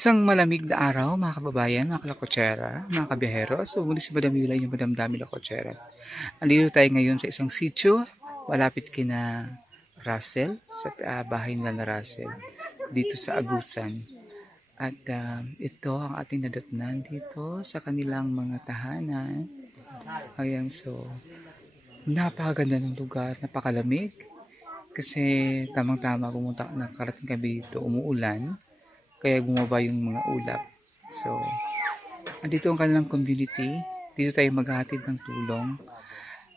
Isang malamig na araw, mga kababayan, mga kalakotsera, mga kabiyahero. So, muli si Madam Yula, yung Madam Dami Lakotsera. Andito tayo ngayon sa isang sitio, malapit kina Russell, sa ah, bahay nila na Russell, dito sa Agusan. At ah, ito ang ating nadatnan dito sa kanilang mga tahanan. Ayan, so, napakaganda ng lugar, napakalamig. Kasi tamang-tama pumunta, nakarating kami dito, umuulan kaya bumaba yung mga ulap. So, andito ang kanilang community. Dito tayo maghahatid ng tulong.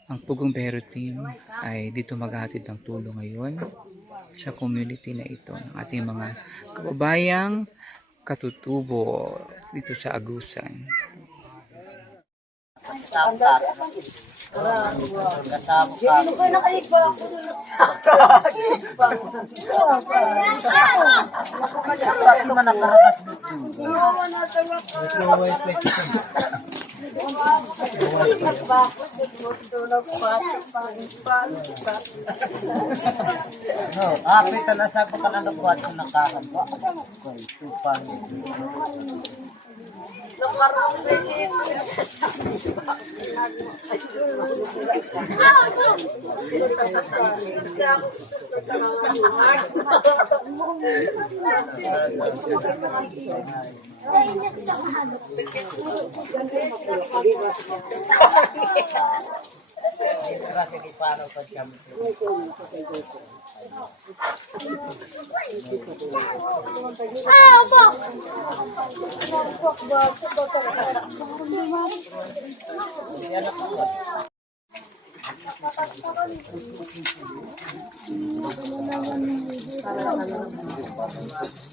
Ang Pugong Behero Team ay dito maghahatid ng tulong ngayon sa community na ito ng ating mga kababayang katutubo dito sa Agusan. No, api sa nasa pa ka na kuat ko nakakabwa. Okay, di paro pa siya.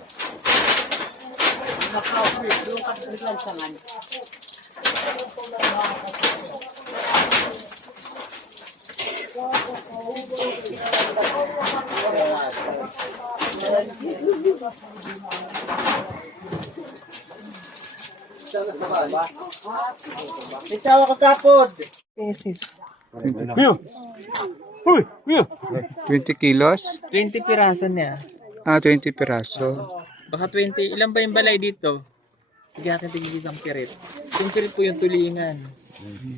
Ikaw ka kapod. 20 kilos? 20 piraso niya. Ah, 20 piraso. Baka 20. Ilan ba yung balay dito? Sige akin tigil isang pirit. Yung pirit po yung tulingan.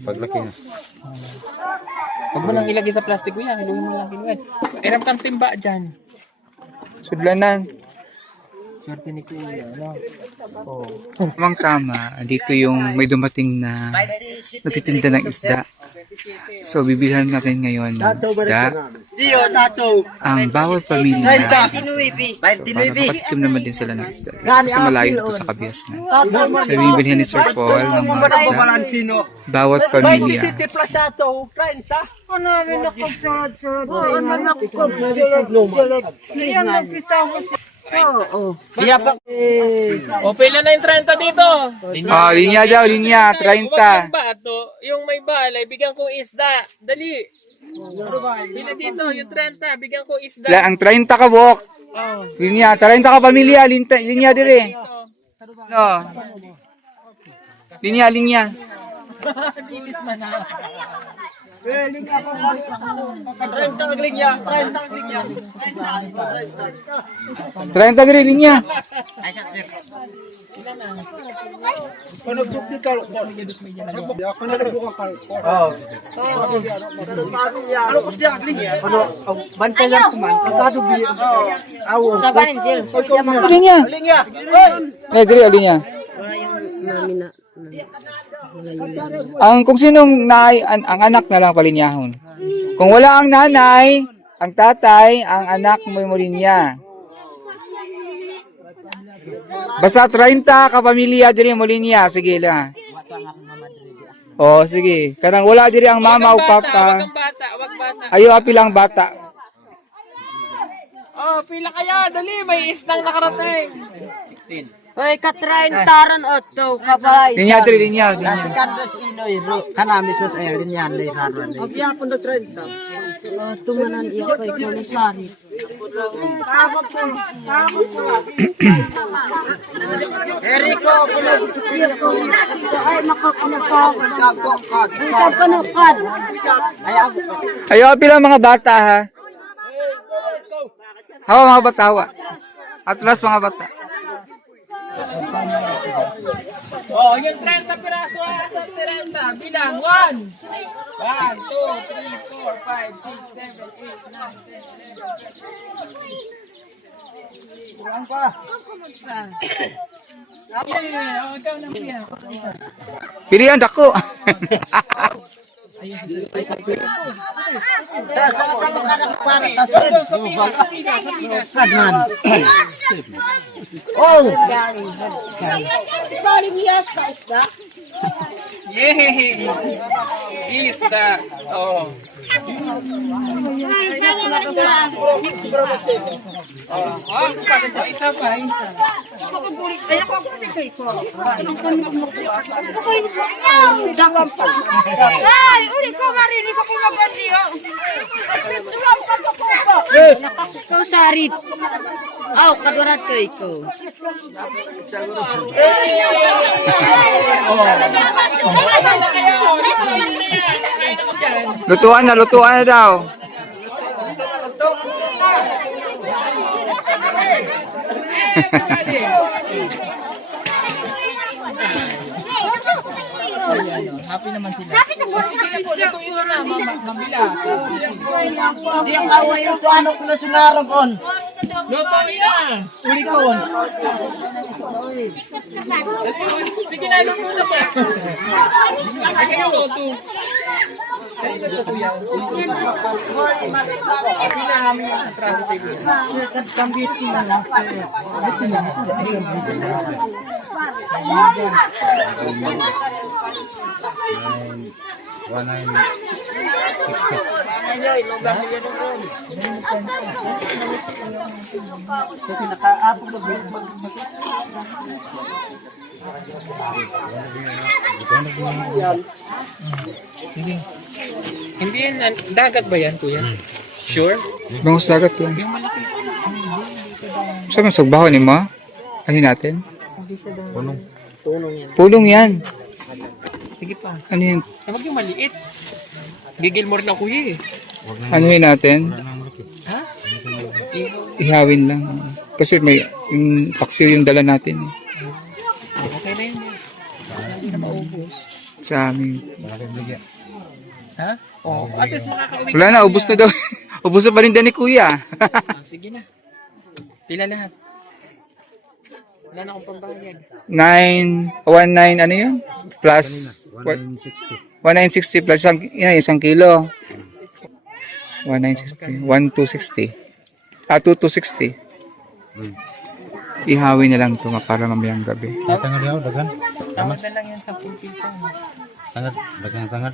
Paglaki na. Huwag mo lang ilagay sa plastic mo yan. Ilugin mo lang kinuan. Iram kang timba dyan. Sudlanan. Swerte ni Kuya. Ano? Oh. Tamang tama, dito yung may dumating na natitinda ng isda. So, bibilhan natin ngayon ng isda. Ang bawat pamilya, so, 29. para makatikim naman din sila ng isda. Kasi malayo ito sa kabias na. So, bibilhan ni Sir Paul ng mga isda. Bawat pamilya. plus tato, 30. Diya pa. O, pila na yung 30 dito. Oh, linya daw, linya, Huwag 30. yung bato, yung may balay, bigyan ko isda. Dali. Pila dito, yung 30, bigyan ko isda. La, ang 30 ka. Oh, Linya, 30 ka pamilya, linta, linya dire. dito. No. Linya, linya. Dilis man na. 30 ang linya, 30 ang linya. 30 dire, linya. Kano supi ka? Ako na buka ang lang. Ang kung sinong nay, an- ang anak na lang palinyahon. Kung wala ang nanay, ang tatay, ang anak mo mo linya. Basta 30 ka pamilya diri mo linya, sige la. Oh, sige. Kanang wala diri ang mama o Wag ang wag papa. ang bata, wag bata. Ayo apilang bata. Oh, pila kaya, dali, may isdang nakarating. 16. Oy, katrain taran otto, kapalay. Linya, diri, linya, linya. Kasi kandas inoy ro kanami sus ay linyan lay raran. Agyapon na 30. Oh, tumanan iya ko ikaw ni Sari. Eriko kuno ko. Ay, makakuna pa ako. sabong kad. Ay, sa panukad. Ay ako Ayo, bilang mga bata ha. Hawa mga bata, hawa. Atras mga bata. Oh, yung 30 piraso ah, sa 30. Bilang 1. 1, 2, 3, 4, 5, 6, 7, 8, 9, 10, 11. Kulang pa. Yeah, yeah, oh, ikaw na kuya. Pilihan dako. Sama-sama ka na para tas. Sa pigas, sa pigas, sa pigas. Kadman. Oh, Yay! Isda. Oh. Oh, oh, isa pa, isa. Ay, uli ko marinig ako magandi. Sulampan ko ko. Ikaw sarit. Aw, kadurat ko ikaw. lutuan na, lutuan na daw. Happy naman sila. Sige na po, lutuin na na, mama, mabilis. di ang kaway yung tuano ko na sunarong on. Lutuin na! Uli ko on. Sige na, luto na po. Luto. Sa'yo na luto yan. Hindi yan, an- dagat ba yan, kuya? Sure? Bangus dagat yan. Yung malaki. Saan yung sugbaho ni mo? Ano natin? Pulong yan. Sige pa. Ano yan? Eh, Huwag yung maliit. Gigil mo rin ako eh. Ano yun natin? Ha? Ihawin lang. Kasi may yung paksiw yung dala natin Okay na yun. Hindi na maubos. sa amin. Ha? Oo. Oh, at least makakauwi Wala na, ubos na daw. ubos na paninda ni kuya. Ah, sige na. Pila lahat. Wala na akong pambayad. 9, 19, ano yun? Plus, what? 1960 plus isang, yun, isang kilo. 1960. 1260. Ah, 2260. Ihawin na lang ito para mamayang gabi. Tangad yaw, dagan. Tawag na lang yan sa piso. Tangad, dagan tangad.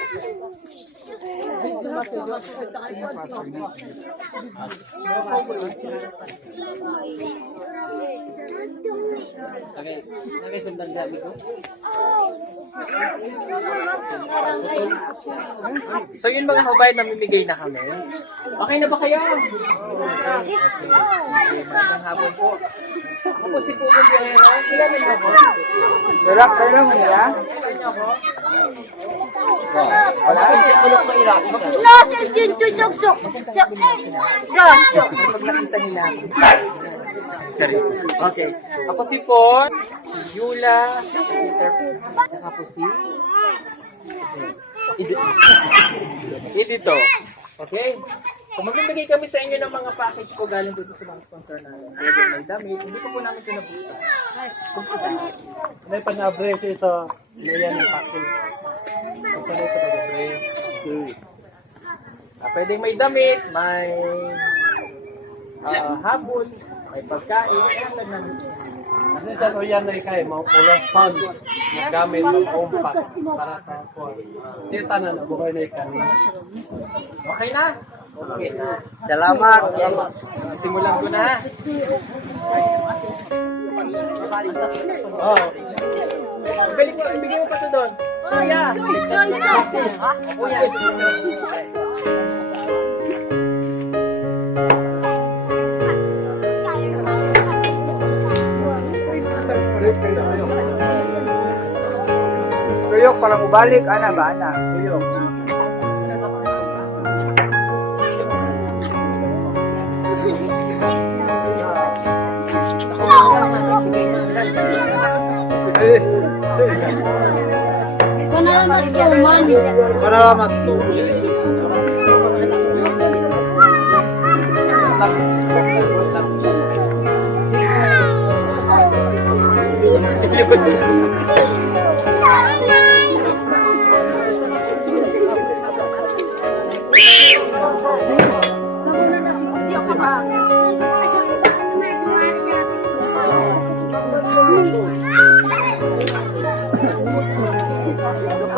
One, one. 2260. So yun mga kabayan, mamimigay na kami. Okay na ba kayo? Okay. Magandang hapon po. Ako po si Pugong Buhero. Kilala niyo ako? Wala, kaya lang nila. Kilala niyo ako? Wala. Kulok ko ako. Sorry. Okay. Ako si Pon, si Yula, si Peter, saka si Edi- Edito. Okay? So magbibigay kami sa inyo ng mga package po galing dito sa mga sponsor namin. Pwede may damit. Hindi ko po namin pinabuksan. May panabre ito. Yan yung package. Ang pala ito panabre. Ah, pwedeng may damit, may ah, habol, may pagkain, kaya lang namin sa sa yan na ikay, mga pulang fund, gamit, mag-umpak, para sa po. Hindi tanan na, buhay na ikay. Okay na? Okay na. Salamat. Simulan ko na. Oh. Ibalik mo, ibigay mo pa sa doon. Kuya! Kuya! Tuyok, parang ubalik. Ana ba, ana? Tuyok. Panalamat ko, man. Salamat to. Thank you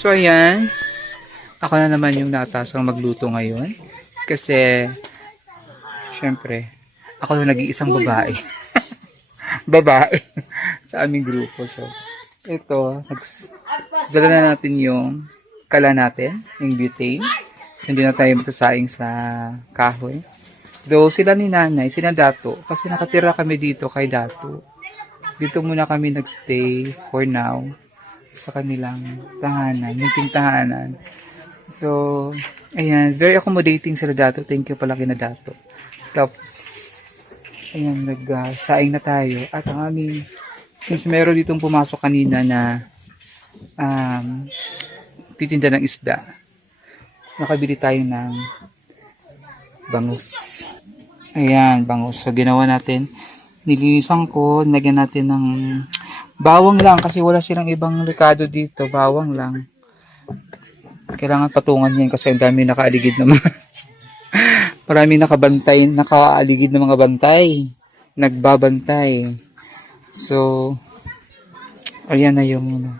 So, ayan. Ako na naman yung natasang magluto ngayon. Kasi, syempre, ako yung nag-iisang babae. babae. sa aming grupo. So, ito, dala na natin yung kala natin, yung butane. So, hindi na tayo magsasaing sa kahoy. Though, sila ni nanay, sila dato, kasi nakatira kami dito kay dato. Dito muna kami nagstay for now sa kanilang tahanan, munting tahanan. So, ayan, very accommodating sila dato. Thank you pala kina dato. Tapos, ayan, nag-saing na tayo. At ang aming, since meron ditong pumasok kanina na um, titinda ng isda, nakabili tayo ng bangus. Ayan, bangus. So, ginawa natin. Nilinisan ko, nagyan natin ng bawang lang kasi wala silang ibang rekado dito. Bawang lang. Kailangan patungan yan kasi ang dami nakaaligid na mga marami nakabantay, nakaaligid na mga bantay. Nagbabantay. So, ayan na yung ano.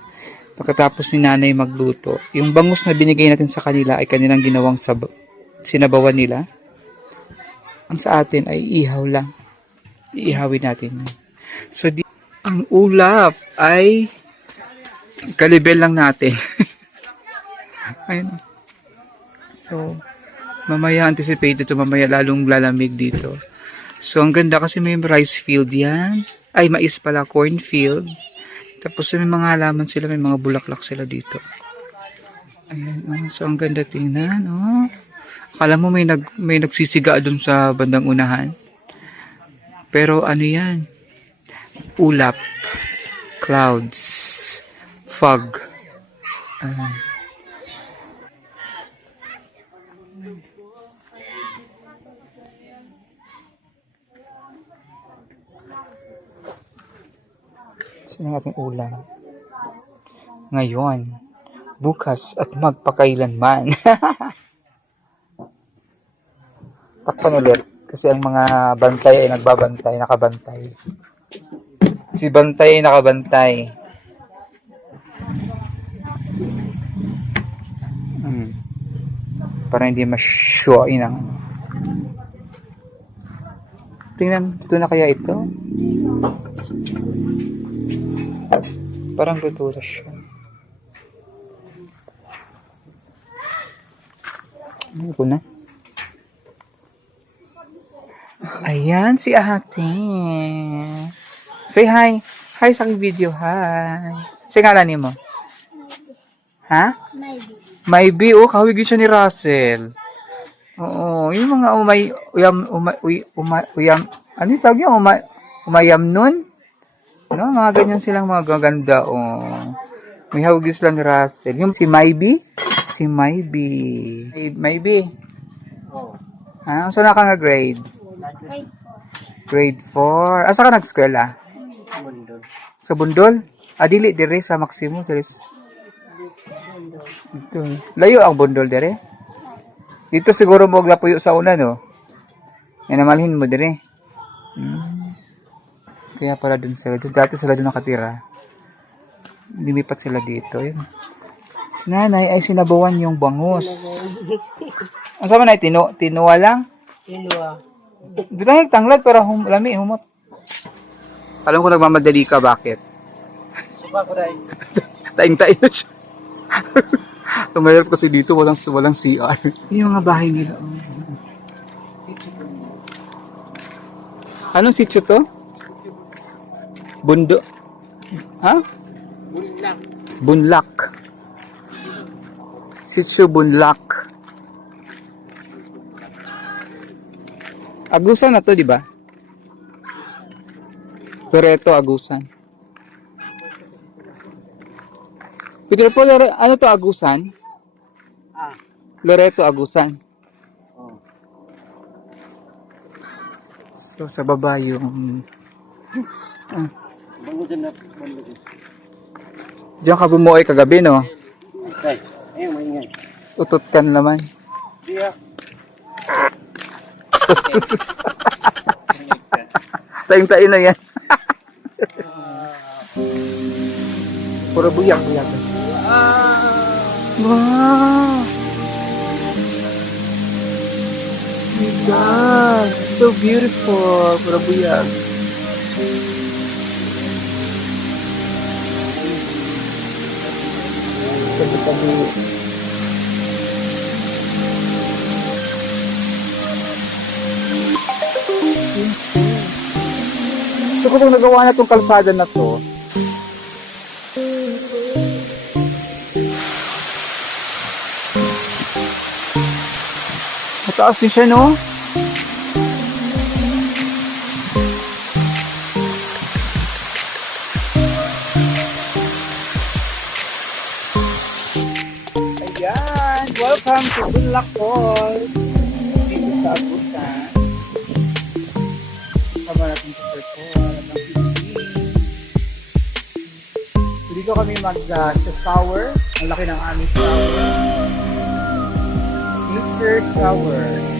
Pagkatapos ni nanay magluto, yung bangus na binigay natin sa kanila ay kanilang ginawang sab sinabawan nila. Ang sa atin ay ihaw lang. Iihawin natin. So, di, ang ulap ay kalibel lang natin. Ayun. So, mamaya anticipated to mamaya lalong lalamig dito. So, ang ganda kasi may rice field yan. Ay, mais pala, cornfield. Tapos may mga halaman sila, may mga bulaklak sila dito. Ayan, oh. so ang ganda tingnan, oh. Akala mo may, nag, may nagsisiga doon sa bandang unahan. Pero ano yan? Ulap. Clouds. Fog. Ayan. Sino ating ulam? Ngayon, bukas at magpakailanman. Takpan ulit. Kasi ang mga bantay ay nagbabantay, nakabantay. Si bantay ay nakabantay. Hmm. Para hindi masyoin ang Tingnan, ito na kaya ito? Parang luto na siya. Ano ko na? Ayan, si ate. Say hi. Hi sa video. Hi. Say ngalan ni mo. Ha? Maybe. Maybe. Oh, kawig siya ni Russell. Oo. Yung mga umay, uyam, umay, uy, umay, uyam, ano yung tawag yun? Umay, umayam nun? No, mga ganyan silang mga gaganda. Oh. May hawigis lang ni Russell. Yung si Maybe? Si Maybe. Maybe. Ha? Saan na ka nga grade? Grade 4. Asa ka nag-eskwela? Sa Bundol? Ah, dili, dire, sa Maximo. Dire. Dito. Layo ang Bundol, dire. Dito siguro mo gapuyo sa una, no? Yan namalhin mo, dire. Hmm. Kaya pala dun sila. Dun, dati sila dun nakatira. Lumipat sila dito. Yun. Si nanay ay sinabawan yung bangus. Ang sama na, tino, tinuwa lang? Inuwa. Di tayo tanglad para hum, lami, humot. Alam ko nagmamadali ka, bakit? Suba ko dahil. Taing-taing na siya. Tumayarap kasi dito, walang, walang CR. Yung mga bahay nila. oh. Anong sitio to? Bundo. Ha? Bulak. Bunlak. Sitio Bunlak. Agusan na to, di ba? Loreto Agusan. Peter Lore- ano to Agusan? Ah. Loreto Agusan. Oh. So, sa baba yung... Dyan. Diyan ka bumuoy kagabi, no? Tay. Ayun, maingay. Utot ka na naman. Diya. Tayong-tayo na yan. Puro buyak-buyak. Wow! My God! So beautiful! Puro buyak. Tabi-tabi. So kung nagawa na itong kalsada na to, mataas din siya, no? Ayan! Welcome to Bunlak Falls! Dito sa Abutan. Kasama natin sa. So, dito kami mag uh, sa shower. Ang laki ng aming shower. Nuclear Tower.